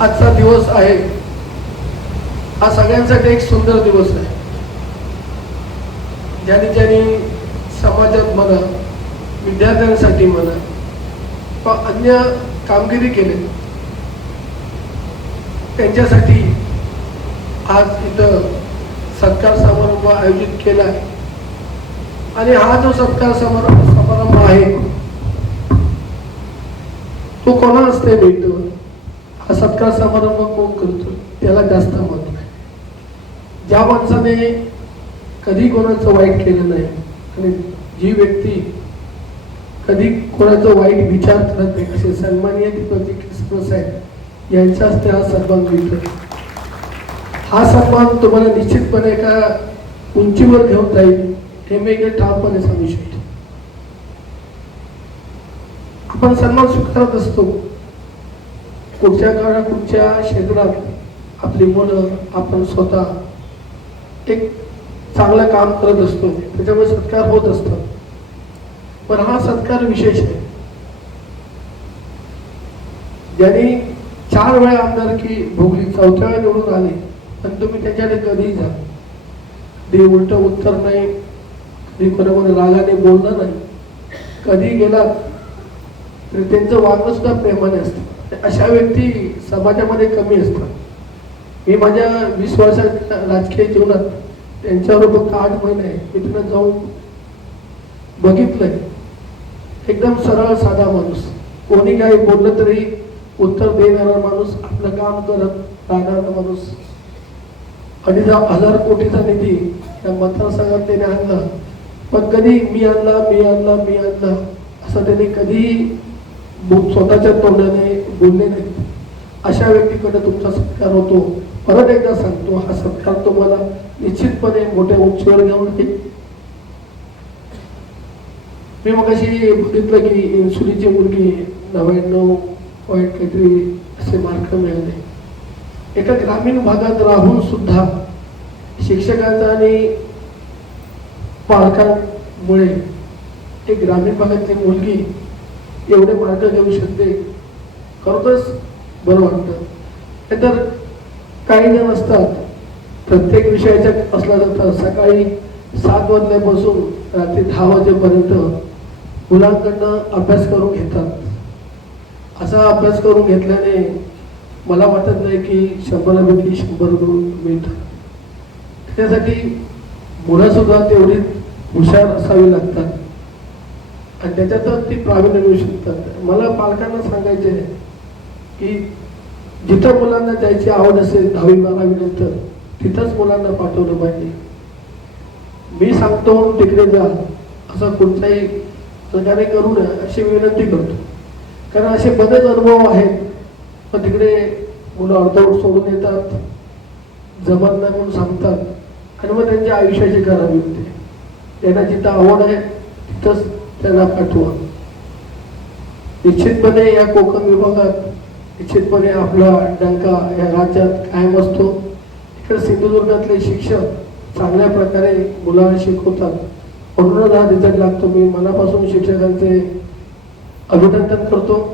आजचा दिवस आहे. हा सगळ्यांसाठी एक सुंदर दिवस आहे. ज्यांनी ज्यांनी समाजात म्हणा विद्यार्थ्यांसाठी म्हणा किंवा अन्य कामगिरी केली त्यांच्यासाठी आज इथं सत्कार समारंभ आयोजित केला आहे. आणि हा जो सत्कार समारंभ समारंभ आहे तो कोणा असते भेटतो. हा सत्कार समारंभ कोण करतो? त्याला जास्त महत्त्व आहे. ज्या माणसाने कधी कोणाचं वाईट केलं नाही आणि जी व्यक्ती कधी कोणाचा वाईट विचार करत नाही असे सन्माननीय दीपकजी क्रिसमस आहेत यांच्या हस्ते हा सन्मान मिळतो. हा सन्मान तुम्हाला निश्चितपणे एका उंचीवर घेऊन जाईल हे मी ठामपणे सांगू शकतो. आपण सन्मान स्वीकारत असतो. कुठच्या काळात कुठच्या क्षेत्रात आपली मुलं आपण स्वतः एक चांगलं काम करत असतो. त्याच्यामुळे सत्कार होत असतो. पण हा सत्कार विशेष आहे. ज्यांनी चार वेळा आमदारकी भोगली चौथ्या वेळा निवडून आले पण तुम्ही त्याच्याकडे कधीही जा. कधी उलट उत्तर नाही कधी कोणामध्ये रागाने बोलणं नाही. कधी गेलात तरी त्यांचं वागणं सुद्धा प्रेमाने असतं. अशा व्यक्ती समाजामध्ये कमी असतात. मी माझ्या वीस वर्षाच्या राजकीय जीवनात त्यांच्यावर फक्त आठ महिने मी तिथं जाऊन बघितलंय. एकदम सरळ साधा माणूस. कोणी काही बोललं तरी उत्तर देणारा माणूस आपलं काम करत राहणारा माणूस. अडीच हजार कोटीचा निधी त्या मतदारसंघात त्याने आणला पण कधी मी आणला मी आणला मी आणला असं त्याने कधीही स्वतःच्या तोंडाने बोलले नाही. अशा व्यक्तीकडे तुमचा सत्कार होतो. परत एकदा सांगतो हा सत्कार तुम्हाला निश्चितपणे मोठ्या उंचीवर घेऊन येईल. मी मग अशी बघितलं की इन्सुलीची मुलगी नव्याण्णव पॉईंट काहीतरी असे मार्क मिळाले. एका ग्रामीण भागात राहून सुद्धा शिक्षकांचा आणि पालकांमुळे एक ग्रामीण भागातली मुलगी एवढे मार्क घेऊ शकते. खरोखरच बरं वाटतं. तर काही जण असतात प्रत्येक विषयाच्या असला जातं सकाळी सात वाजल्यापासून रात्री दहा वाजेपर्यंत मुलांकडनं अभ्यास करून घेतात. असा अभ्यास करून घेतल्याने मला वाटत नाही की शंभरापैकी शंभर गुण मिळतात. त्यासाठी मुलं सुद्धा तेवढी हुशार असावी लागतात. आणि त्याच्यातच ती प्रावीण्य मिळू शकतात. मला पालकांना सांगायचे आहे की जिथं मुलांना जायची आवड असेल दहावी बारावी नंतर तिथंच मुलांना पाठवलं पाहिजे. मी सांगतो म्हणून तिकडे जा. असा कोणताही प्रकारे करू नये अशी विनंती करतो. कारण असे बरेच अनुभव आहेत. पण तिकडे मुलं अर्धवट सोडून येतात जमत नाही म्हणून सांगतात. आणि मग त्यांच्या आयुष्याची करावी होते. त्यांना जिथं आवड आहे तिथंच त्यांना पाठवा. निश्चितपणे या कोकण विभागात निश्चितपणे आपला डंका या राज्यात कायम असतो. इकडे सिंधुदुर्गातले शिक्षक चांगल्या प्रकारे मुलांना शिकवतात. म्हणूनच हा रिझल्ट लागतो. मी मनापासून शिक्षकांचे अभिनंदन करतो.